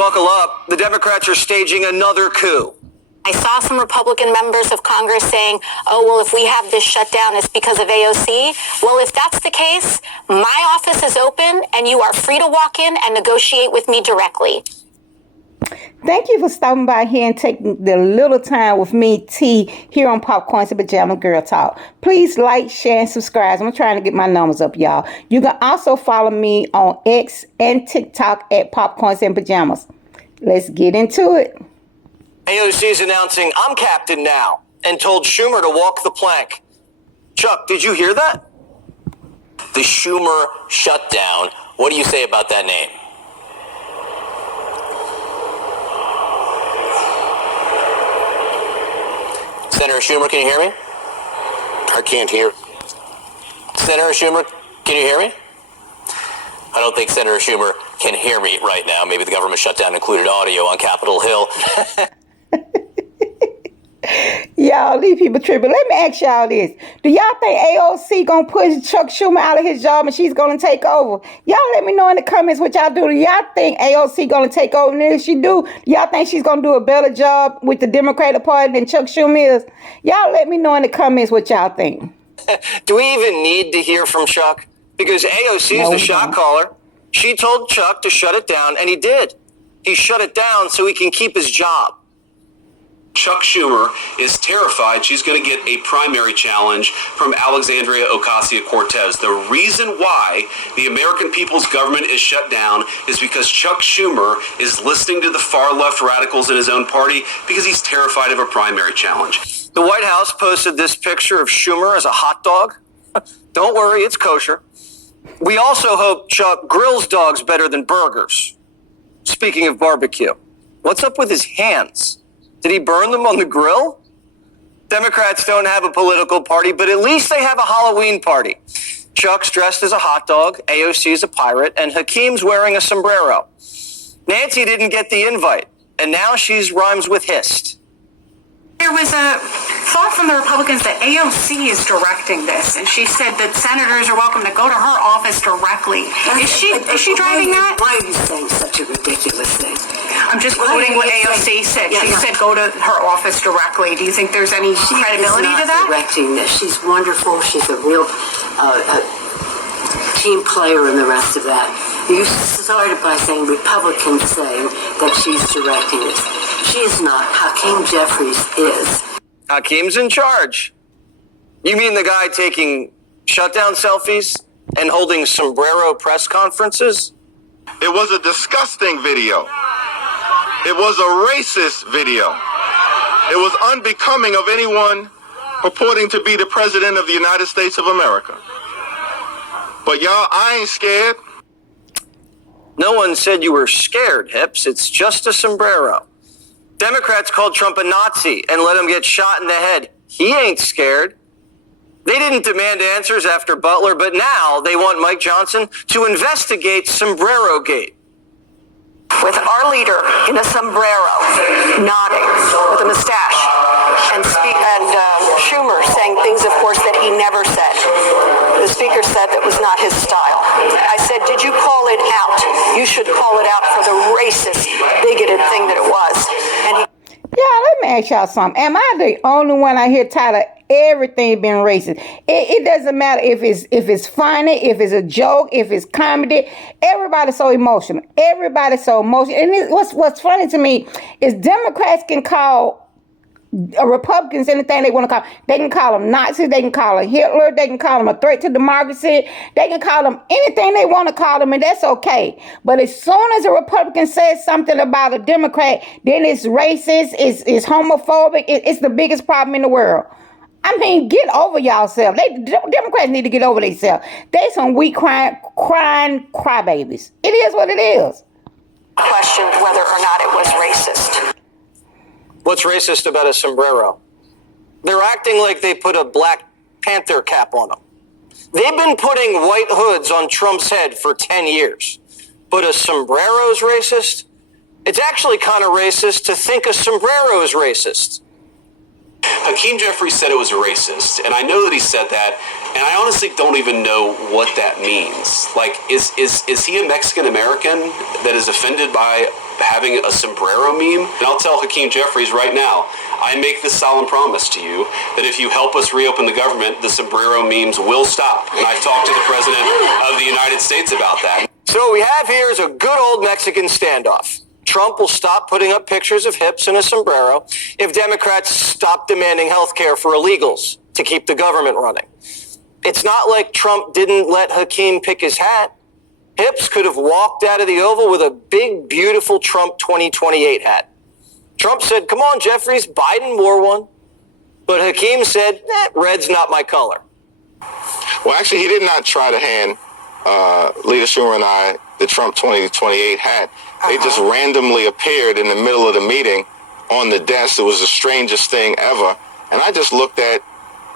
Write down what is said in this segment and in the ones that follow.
buckle up. The Democrats are staging another coup. I saw some Republican members of Congress saying, oh, well, if we have this shutdown, it's because of AOC. Well, if that's the case, my office is open and you are free to walk in and negotiate with me directly. Thank you for stopping by here and taking the little time with me, T, here on Popcorns and Pajama Girl Talk. Please like, share, and subscribe. I'm trying to get my numbers up, y'all. You can also follow me on X and TikTok at Popcorns and Pajamas. Let's get into it. AOC is announcing, I'm captain now, and told Schumer to walk the plank. Chuck, did you hear that? The Schumer shutdown. What do you say about that name? Senator Schumer, can you hear me? I can't hear. Senator Schumer, can you hear me? I don't think Senator Schumer can hear me right now. Maybe the government shutdown included audio on Capitol Hill. Y'all, these people tripping. Let me ask y'all this. Do y'all think AOC gonna push Chuck Schumer out of his job and she's gonna take over? Y'all let me know in the comments what y'all do. Do y'all think AOC gonna take over? And if she do, y'all think she's gonna do a better job with the Democratic Party than Chuck Schumer is? Y'all let me know in the comments what y'all think. Do we even need to hear from Chuck? Because AOC is the shot caller. She told Chuck to shut it down, and he did. He shut it down so he can keep his job. Chuck Schumer is terrified she's going to get a primary challenge from Alexandria Ocasio-Cortez. The reason why the American People's Government is shut down is because Chuck Schumer is listening to the far-left radicals in his own party because he's terrified of a primary challenge. The White House posted this picture of Schumer as a hot dog. Don't worry, it's kosher. We also hope Chuck grills dogs better than burgers. Speaking of barbecue, what's up with his hands? Did he burn them on the grill? Democrats don't have a political party, but at least they have a Halloween party. Chuck's dressed as a hot dog, AOC's a pirate, and Hakeem's wearing a sombrero. Nancy didn't get the invite, and now she's rhymes with hissed. There was a thought from the Republicans that AOC is directing this, and she said that senators are welcome to go to her office directly. Is she driving that? Why are you saying such a ridiculous thing? I'm just quoting what AOC said. She said go to her office directly. Do you think there's any credibility to that? She's not directing this. She's wonderful. She's a real team player and the rest of that. You started by saying Republicans saying that she's directing this. She is not. Hakeem Jeffries is. Hakeem's in charge. You mean the guy taking shutdown selfies and holding sombrero press conferences? It was a disgusting video. It was a racist video. It was unbecoming of anyone purporting to be the president of the United States of America. But y'all, I ain't scared. No one said you were scared, Hips. It's just a sombrero. Democrats called Trump a Nazi and let him get shot in the head. He ain't scared. They didn't demand answers after Butler, but now they want Mike Johnson to investigate Sombrero Gate. With our leader in a sombrero, nodding, with a mustache, and Schumer saying things, of course, that he never said. The speaker said that was not his style. I said, did you call it out? You should call it out for the racist, bigoted thing that it was. And Yeah, let me ask y'all something. Am I the only one out here tired of everything being racist? It doesn't matter if it's funny, if it's a joke, if it's comedy. Everybody's so emotional. Everybody's so emotional. And what's funny to me is Democrats can call Republicans anything they want to call. They can call them Nazis. They can call them Hitler. They can call them a threat to democracy. They can call them anything they want to call them, and that's okay. But as soon as a Republican says something about a Democrat, then it's racist, it's homophobic, it's the biggest problem in the world. I mean, get over yourselves. Democrats need to get over themselves. They some weak crying crybabies. It is what it is. questioned whether or not it was racist. What's racist about a sombrero? They're acting like they put a Black Panther cap on them. They've been putting white hoods on Trump's head for 10 years. But a sombrero's racist? It's actually kind of racist to think a sombrero is racist. Hakeem Jeffries said it was racist, and I know that he said that, and I honestly don't even know what that means. Like, is he a Mexican American that is offended by having a sombrero meme. And I'll tell Hakeem Jeffries right now, I make this solemn promise to you that if you help us reopen the government, the sombrero memes will stop. And I've talked to the President of the United States about that. So what we have here is a good old Mexican standoff. Trump will stop putting up pictures of hips in a sombrero if Democrats stop demanding health care for illegals to keep the government running. It's not like Trump didn't let Hakeem pick his hat. Hips could have walked out of the Oval with a big, beautiful Trump 2028 hat. Trump said, come on, Jeffries, Biden wore one. But Hakeem said, red's not my color. Well, actually, he did not try to hand Leader Schumer and I the Trump 2028 hat. They just randomly appeared in the middle of the meeting on the desk. It was the strangest thing ever. And I just looked at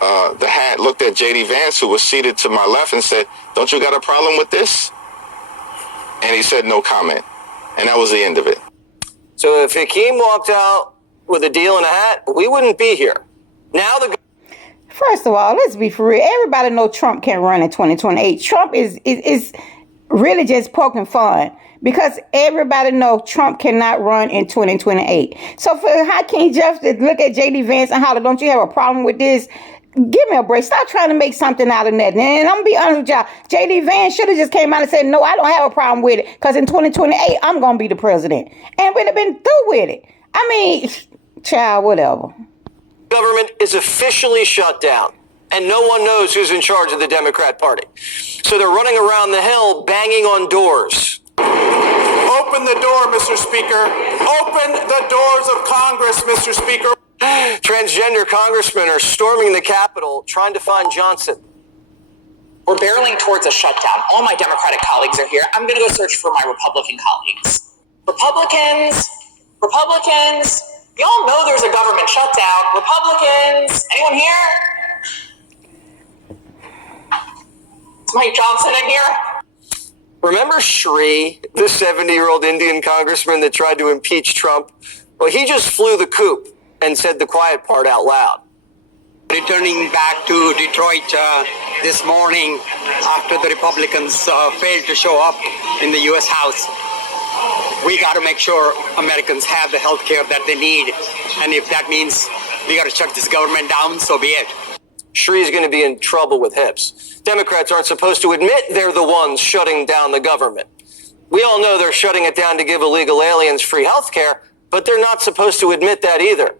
the hat, looked at J.D. Vance, who was seated to my left, and said, don't you got a problem with this? And he said no comment. And that was the end of it. So if Hakeem walked out with a deal and a hat, we wouldn't be here. Now the... First of all, let's be for real. Everybody know Trump can't run in 2028. Trump is really just poking fun because everybody know Trump cannot run in 2028. So for Hakeem Jeffries to look at J.D. Vance and holler, don't you have a problem with this? Give me a break. Stop trying to make something out of nothing. And I'm going to be honest with y'all. J.D. Vance should have just came out and said, no, I don't have a problem with it because in 2028, I'm going to be the president. And we'd have been through with it. I mean, child, whatever. Government is officially shut down, and no one knows who's in charge of the Democrat Party. So they're running around the Hill banging on doors. Open the door, Mr. Speaker. Open the doors of Congress, Mr. Speaker. Transgender congressmen are storming the Capitol trying to find Johnson. We're barreling towards a shutdown. All my Democratic colleagues are here. I'm going to go search for my Republican colleagues. Republicans, y'all know there's a government shutdown. Republicans, anyone here? Is Mike Johnson in here? Remember Sri, the 70-year-old Indian congressman that tried to impeach Trump? Well, he just flew the coop and said the quiet part out loud. Returning back to Detroit this morning after the Republicans failed to show up in the U.S. House. We got to make sure Americans have the health care that they need. And if that means we got to shut this government down, so be it. Shri's going to be in trouble with hips. Democrats aren't supposed to admit they're the ones shutting down the government. We all know they're shutting it down to give illegal aliens free health care, but they're not supposed to admit that either.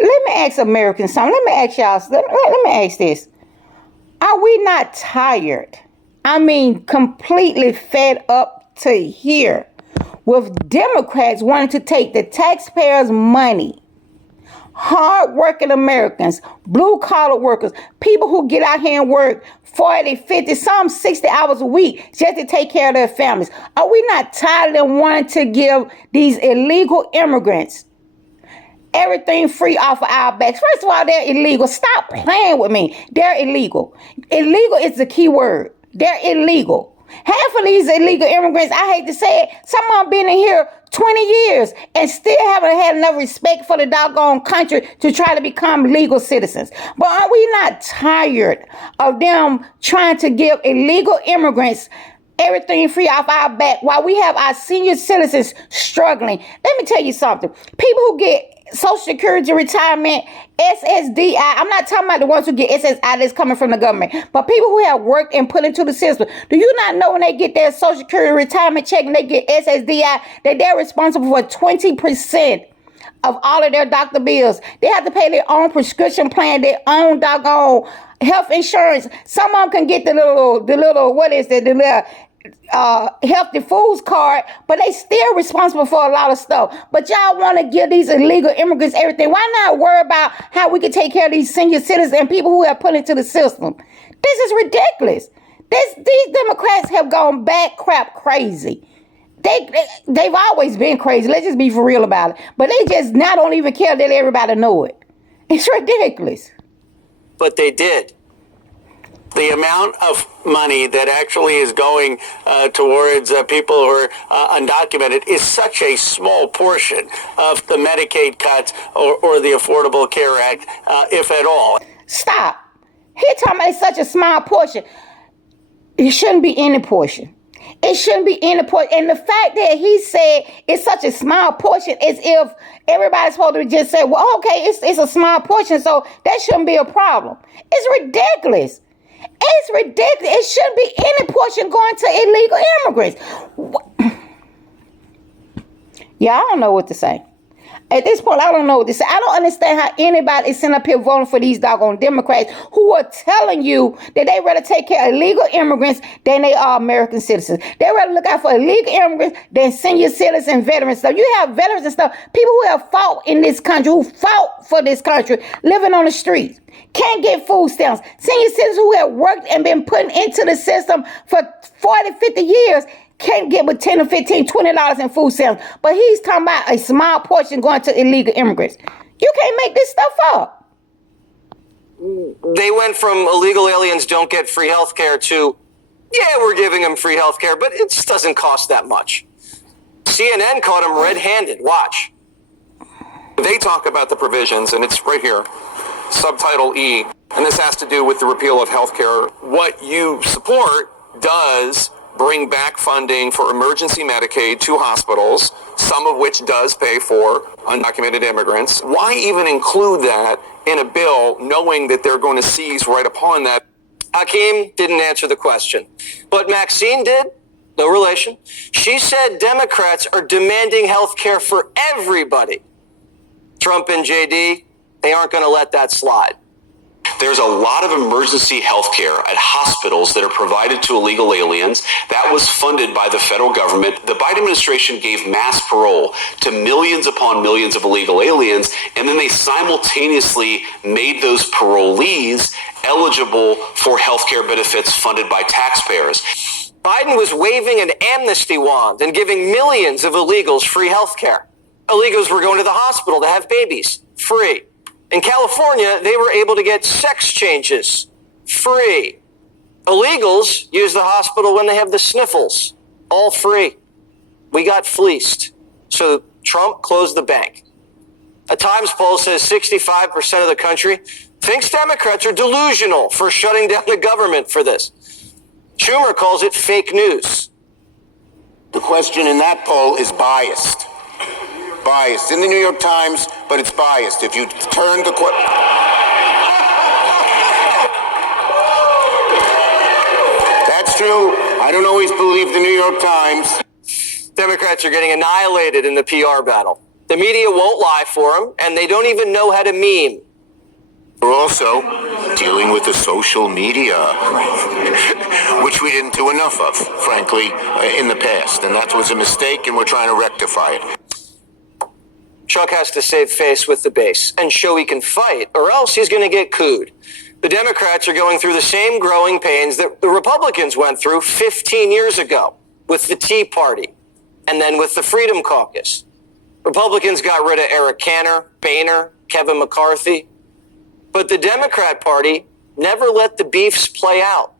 Let me ask Americans something. Let me ask y'all. Let me ask this. Are we not tired? I mean, completely fed up to here with Democrats wanting to take the taxpayers' money. Hard-working Americans, blue-collar workers, people who get out here and work 40, 50, some 60 hours a week just to take care of their families. Are we not tired of them wanting to give these illegal immigrants everything free off of our backs? First of all, they're illegal. Stop playing with me. They're illegal. Illegal is the key word. They're illegal. Half of these illegal immigrants, I hate to say it, some of them been in here 20 years and still haven't had enough respect for the doggone country to try to become legal citizens. But are we not tired of them trying to give illegal immigrants everything free off our back while we have our senior citizens struggling? Let me tell you something. People who get Social Security, retirement, SSDI. I'm not talking about the ones who get SSI that's coming from the government, but people who have worked and put into the system. Do you not know when they get their Social Security retirement check and they get SSDI, that they're responsible for 20% of all of their doctor bills? They have to pay their own prescription plan, their own doggone health insurance. Some of them can get the little what is it, the little healthy foods card, but they still responsible for a lot of stuff. But y'all want to give these illegal immigrants everything. Why not worry about how we can take care of these senior citizens and people who have put into the system? This is ridiculous. These Democrats have gone back crap crazy. They've always been crazy. Let's just be for real about it. But they just now don't even care that everybody know it. It's ridiculous. But they did. The amount of money that actually is going towards people who are undocumented is such a small portion of the Medicaid cuts or the Affordable Care Act, if at all. Stop. He talking about it's such a small portion. It shouldn't be any portion. It shouldn't be any portion. And the fact that he said it's such a small portion, as if everybody's supposed to just say, well, okay, it's a small portion, so that shouldn't be a problem. It's ridiculous. It's ridiculous. It shouldn't be any portion going to illegal immigrants. Yeah, I don't know what to say. At this point, I don't know what to say. I don't understand how anybody is sitting up here voting for these doggone Democrats who are telling you that they rather take care of illegal immigrants than they are American citizens. They rather look out for illegal immigrants than senior citizens and veterans stuff. You have veterans and stuff, people who have fought in this country, who fought for this country, living on the streets, can't get food stamps. Senior citizens who have worked and been put into the system for 40, 50 years can't get with $10 or $15, $20 in food stamps. But he's talking about a small portion going to illegal immigrants. You can't make this stuff up. They went from illegal aliens don't get free health care to, yeah, we're giving them free health care, but it just doesn't cost that much. CNN caught him red-handed. Watch. They talk about the provisions, and it's right here, subtitle E, and this has to do with the repeal of health care. What you support does bring back funding for emergency Medicaid to hospitals, some of which does pay for undocumented immigrants. Why even include that in a bill knowing that they're going to seize right upon that? Hakeem didn't answer the question, but Maxine did. No relation. She said Democrats are demanding health care for everybody. Trump and JD, they aren't going to let that slide. There's a lot of emergency health care at hospitals that are provided to illegal aliens. That was funded by the federal government. The Biden administration gave mass parole to millions upon millions of illegal aliens, and then they simultaneously made those parolees eligible for health care benefits funded by taxpayers. Biden was waving an amnesty wand and giving millions of illegals free health care. Illegals were going to the hospital to have babies, free. In California, they were able to get sex changes, free. Illegals use the hospital when they have the sniffles, all free. We got fleeced. So Trump closed the bank. A Times poll says 65% of the country thinks Democrats are delusional for shutting down the government for this. Schumer calls it fake news. The question in that poll is biased. Biased in the New York Times, but it's biased. If you turn the that's true. I don't always believe the New York Times. Democrats are getting annihilated in the PR battle. The media won't lie for them, and they don't even know how to meme. We're also dealing with the social media, which we didn't do enough of, frankly, in the past. And that was a mistake, and we're trying to rectify it. Chuck has to save face with the base and show he can fight, or else he's going to get cooed. The Democrats are going through the same growing pains that the Republicans went through 15 years ago with the Tea Party and then with the Freedom Caucus. Republicans got rid of Eric Cantor, Boehner, Kevin McCarthy. But the Democrat Party never let the beefs play out.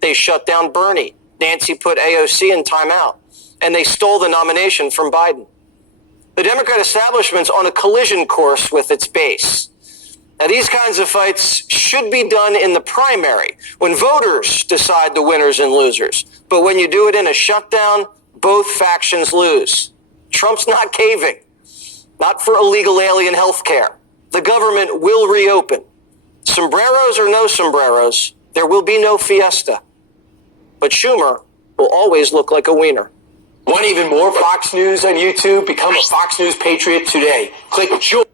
They shut down Bernie. Nancy put AOC in timeout. And they stole the nomination from Biden. The Democrat establishment's on a collision course with its base. Now, these kinds of fights should be done in the primary, when voters decide the winners and losers. But when you do it in a shutdown, both factions lose. Trump's not caving. Not for illegal alien health care. The government will reopen. Sombreros or no sombreros, there will be no fiesta. But Schumer will always look like a wiener. Want even more Fox News on YouTube? Become a Fox News Patriot today. Click join.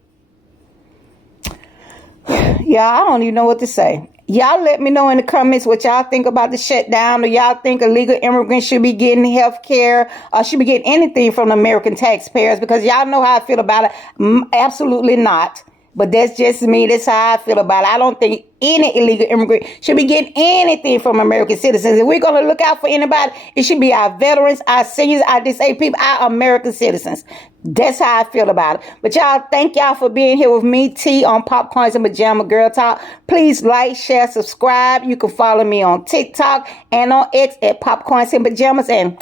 Yeah, I don't even know what to say. Y'all let me know in the comments what y'all think about the shutdown, or y'all think illegal immigrants should be getting health care or should be getting anything from the American taxpayers, because y'all know how I feel about it. Absolutely not. But that's just me. That's how I feel about it. I don't think any illegal immigrant should be getting anything from American citizens. If we're going to look out for anybody, it should be our veterans, our seniors, our disabled people, our American citizens. That's how I feel about it. But y'all, thank y'all for being here with me, T, on Popcorns and Pajama Girl Talk. Please like, share, subscribe. You can follow me on TikTok and on X at Popcorns and Pajamas. And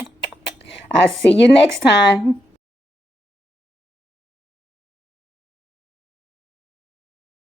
I'll see you next time.